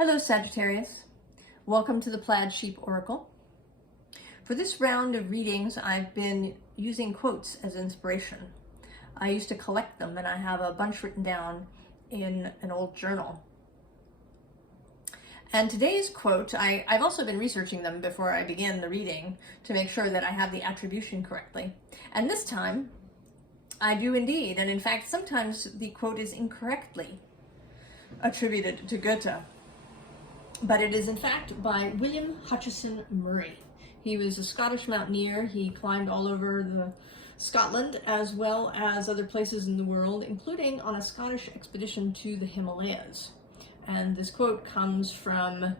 Hello Sagittarius, welcome to the Plaid Sheep Oracle. For this round of readings, I've been using quotes as inspiration. I used to collect them and I have a bunch written down in an old journal. And today's quote, I've also been researching them before I begin the reading to make sure that I have the attribution correctly. And this time, I do indeed. And in fact, sometimes the quote is incorrectly attributed to Goethe. But it is in fact by William Hutchison Murray. He was a Scottish mountaineer. He climbed all over Scotland as well as other places in the world, including on a Scottish expedition to the Himalayas. And this quote comes from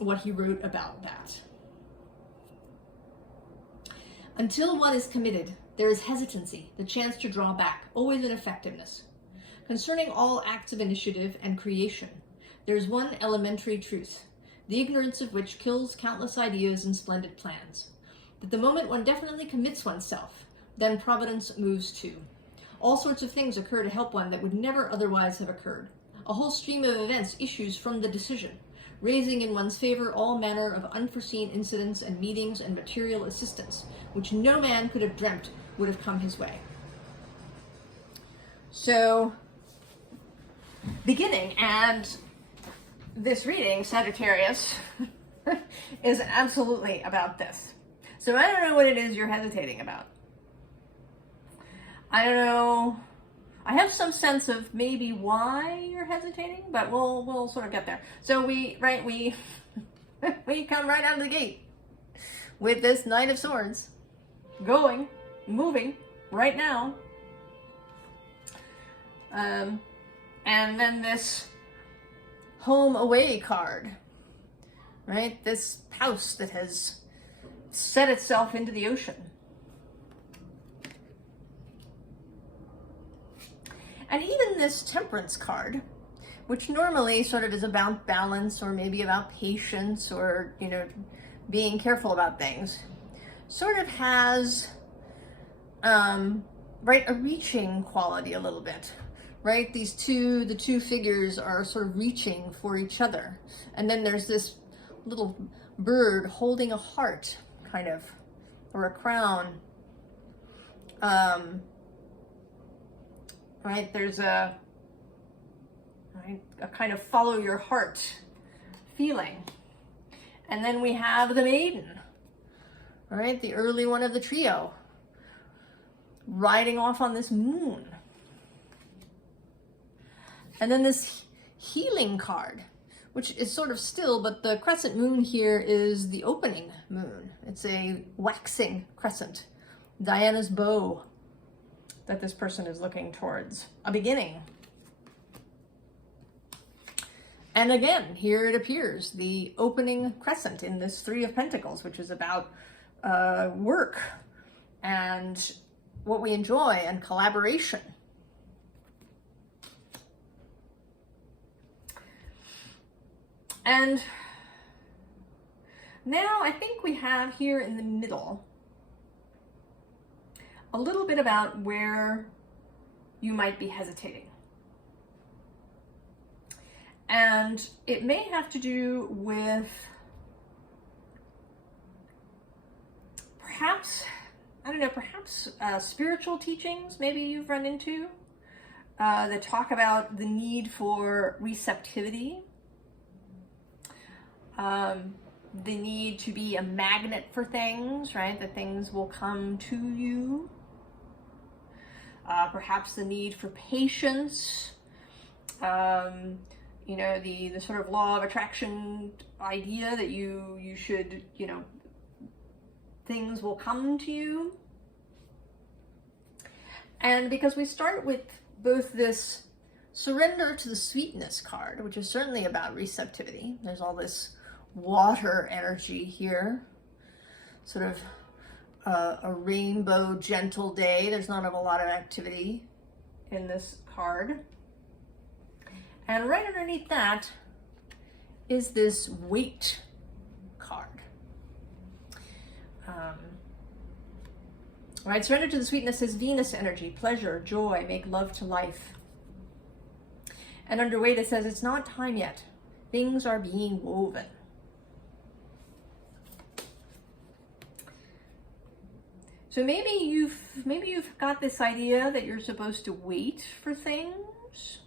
what he wrote about that. Until one is committed, there is hesitancy, the chance to draw back, always ineffectiveness. Concerning all acts of initiative and creation, there is one elementary truth, the ignorance of which kills countless ideas and splendid plans. That the moment one definitely commits oneself, then Providence moves too. All sorts of things occur to help one that would never otherwise have occurred. A whole stream of events issues from the decision, raising in one's favor all manner of unforeseen incidents and meetings and material assistance, which no man could have dreamt would have come his way. So, beginning, and this reading, Sagittarius, is absolutely about this. So I don't know what it is you're hesitating about. I don't know. I have some sense of maybe why you're hesitating, but we'll sort of get there. So we come right out of the gate with this Knight of Swords moving right now. And then this home away card, right? This house that has set itself into the ocean. And even this Temperance card, which normally sort of is about balance or maybe about patience or, being careful about things, sort of has, right, a reaching quality a little bit. Right? The two figures are sort of reaching for each other. And then there's this little bird holding a heart, kind of, or a crown. Right? There's a kind of follow your heart feeling. And then we have the maiden, right? The early one of the trio, riding off on this moon. And then this healing card, which is sort of still, but the crescent moon here is the opening moon. It's a waxing crescent, Diana's bow that this person is looking towards, a beginning. And again, here it appears, the opening crescent in this Three of Pentacles, which is about work and what we enjoy and collaboration. And now I think we have here in the middle a little bit about where you might be hesitating. And it may have to do with perhaps spiritual teachings maybe you've run into that talk about the need for receptivity. The need to be a magnet for things, right? That things will come to you. Perhaps the need for patience. The sort of law of attraction idea that you should, things will come to you. And because we start with both this surrender to the sweetness card, which is certainly about receptivity. There's all this water energy here, sort of a rainbow gentle day. There's not a lot of activity in this card. And right underneath that is this weight card. Right, surrender to the sweetness is Venus energy, pleasure, joy, make love to life. And under weight it says it's not time yet. Things are being woven. So maybe you've got this idea that you're supposed to wait for things,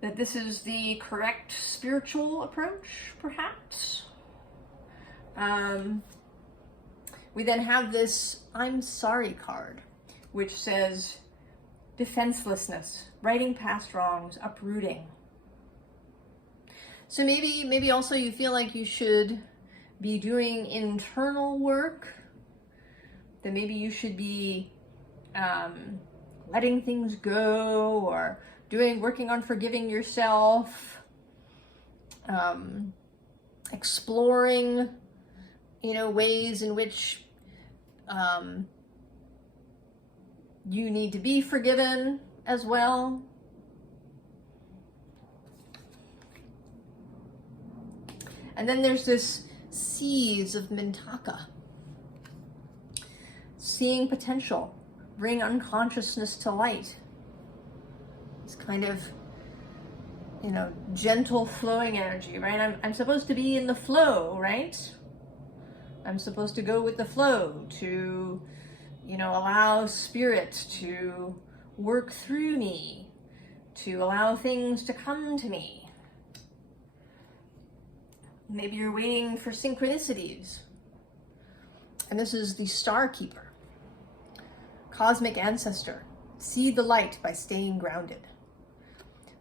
that this is the correct spiritual approach, perhaps. We then have this I'm sorry card, which says defenselessness, righting past wrongs, uprooting. So maybe also you feel like you should be doing internal work, that maybe you should be letting things go, or working on forgiving yourself, exploring, ways in which you need to be forgiven as well. And then there's this seas of Mintaka. Seeing potential, bring unconsciousness to light. It's kind of, gentle flowing energy, right? I'm supposed to be in the flow, right? I'm supposed to go with the flow, to, allow spirit to work through me, to allow things to come to me. Maybe you're waiting for synchronicities. And this is the Starkeeper. Cosmic ancestor. See the light by staying grounded.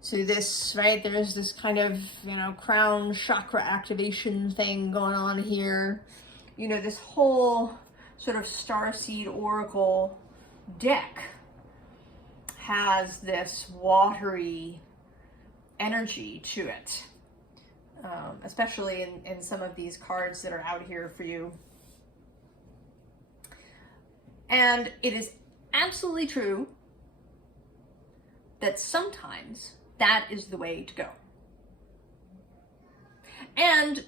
So this, right, there's this kind of, crown chakra activation thing going on here. This whole sort of Starseed Oracle deck has this watery energy to it. Especially in some of these cards that are out here for you. And it is absolutely true that sometimes that is the way to go. And,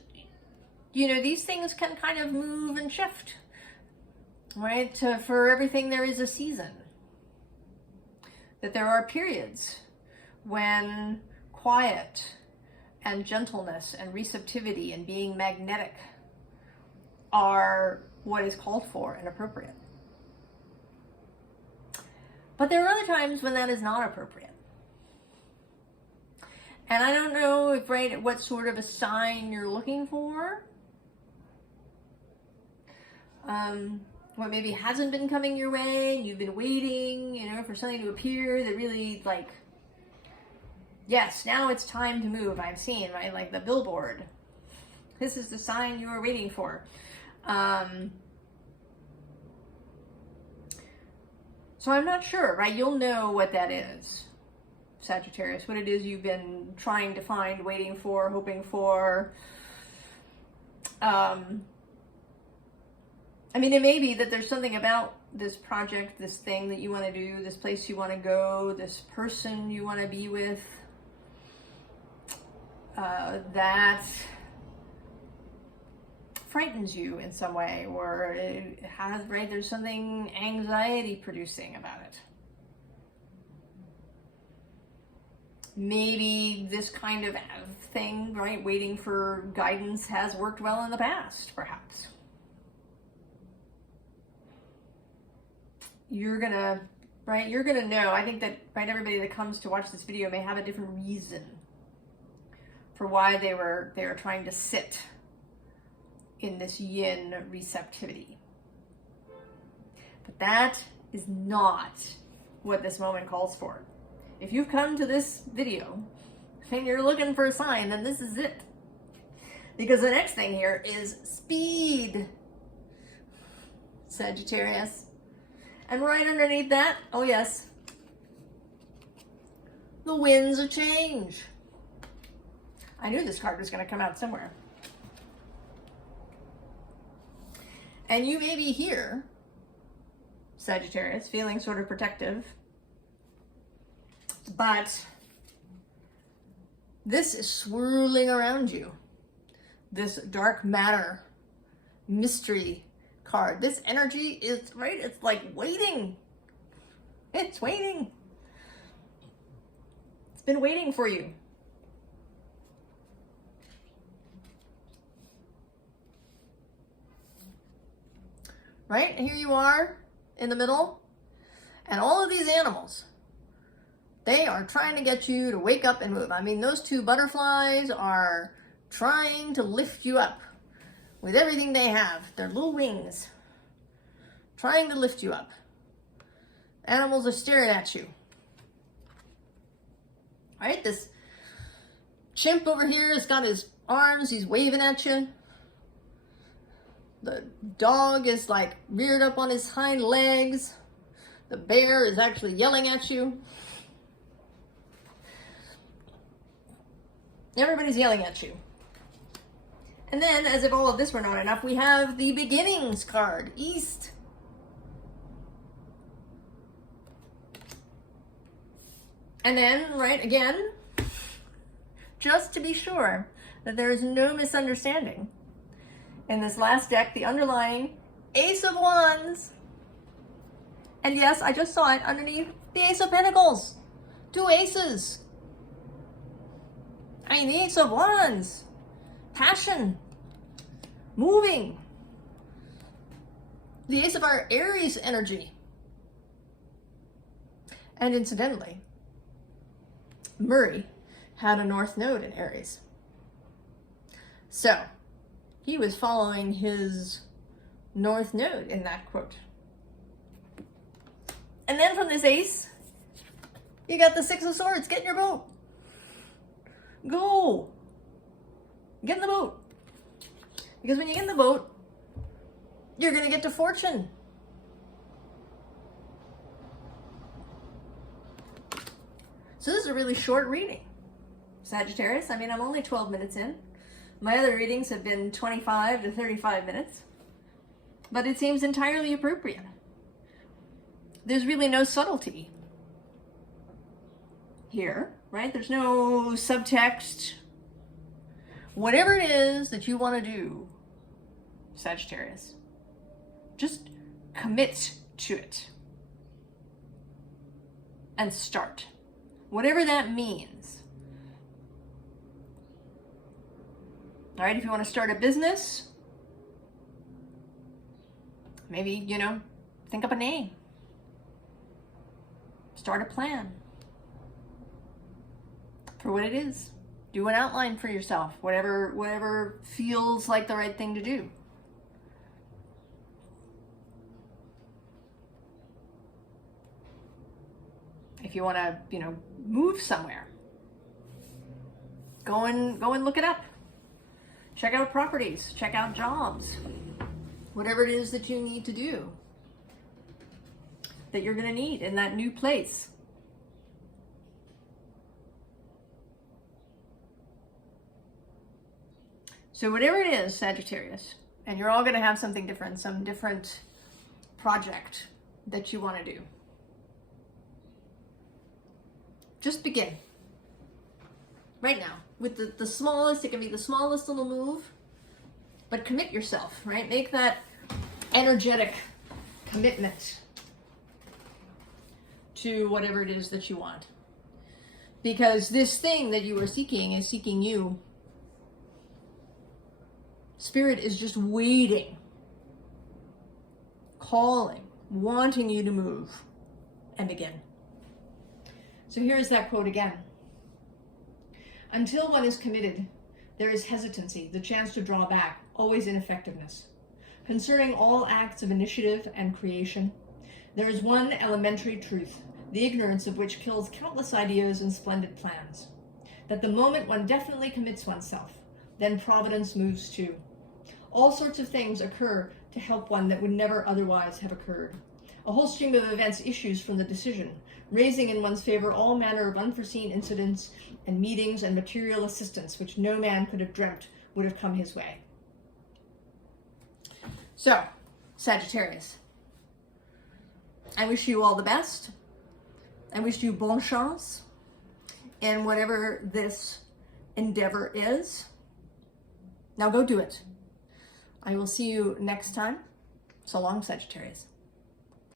these things can kind of move and shift, right? For everything there is a season. That there are periods when quiet and gentleness and receptivity and being magnetic are what is called for and appropriate. But there are other times when that is not appropriate. And I don't know what sort of a sign you're looking for. What maybe hasn't been coming your way, and you've been waiting, for something to appear that really, yes, now it's time to move. I've seen, right, like the billboard. This is the sign you were waiting for. So I'm not sure, right? You'll know what that is, Sagittarius, what it is you've been trying to find, waiting for, hoping for. It may be that there's something about this project, this thing that you want to do, this place you want to go, this person you want to be with, that frightens you in some way, or it has, there's something anxiety producing about it. Maybe this kind of thing, waiting for guidance has worked well in the past, perhaps. You're gonna know. I think that, everybody that comes to watch this video may have a different reason for why they were trying to sit in this yin receptivity. But that is not what this moment calls for. If you've come to this video and you're looking for a sign, then this is it. Because the next thing here is speed, Sagittarius. And right underneath that, oh yes, the winds of change. I knew this card was going to come out somewhere. And you may be here, Sagittarius, feeling sort of protective. But this is swirling around you. This dark matter, mystery card. This energy is, it's like waiting. It's waiting. It's been waiting for you. right? Here you are in the middle, and all of these animals, they are trying to get you to wake up and move. I mean, those two butterflies are trying to lift you up with everything they have, their little wings, trying to lift you up. Animals are staring at you. Right? This chimp over here has got his arms, he's waving at you. The dog is like reared up on his hind legs. The bear is actually yelling at you. Everybody's yelling at you. And then, as if all of this were not enough, we have the beginnings card, East. And then, right, again, just to be sure that there is no misunderstanding, in this last deck, the underlying Ace of Wands. And yes, I just saw it underneath the Ace of Pentacles. Two aces. I mean, the Ace of Wands. Passion. Moving. The Ace of our Aries energy. And incidentally, Murray had a North Node in Aries. So, he was following his North Node in that quote. And then from this ace, you got the Six of Swords. Get in your boat. Go. Get in the boat. Because when you get in the boat, you're going to get to fortune. So this is a really short reading, Sagittarius. I mean, I'm only 12 minutes in. My other readings have been 25 to 35 minutes. But it seems entirely appropriate. There's really no subtlety here, right? There's no subtext. Whatever it is that you want to do, Sagittarius, just commit to it and start. Whatever that means. All right, if you want to start a business, maybe, think up a name. Start a plan for what it is. Do an outline for yourself, whatever feels like the right thing to do. If you want to, move somewhere, go and look it up. Check out properties, check out jobs, whatever it is that you need to do, that you're going to need in that new place. So whatever it is, Sagittarius, and you're all going to have something different, some different project that you want to do. Just begin. Right now. With the smallest, it can be the smallest little move, but commit yourself, right? Make that energetic commitment to whatever it is that you want. Because this thing that you are seeking is seeking you. Spirit is just waiting, calling, wanting you to move and begin. So here's that quote again. Until one is committed, there is hesitancy, the chance to draw back, always ineffectiveness. Concerning all acts of initiative and creation, there is one elementary truth, the ignorance of which kills countless ideas and splendid plans. That the moment one definitely commits oneself, then Providence moves too. All sorts of things occur to help one that would never otherwise have occurred. A whole stream of events issues from the decision, raising in one's favor all manner of unforeseen incidents and meetings and material assistance which no man could have dreamt would have come his way. So, Sagittarius, I wish you all the best. I wish you bonne chance in whatever this endeavor is. Now go do it. I will see you next time. So long, Sagittarius.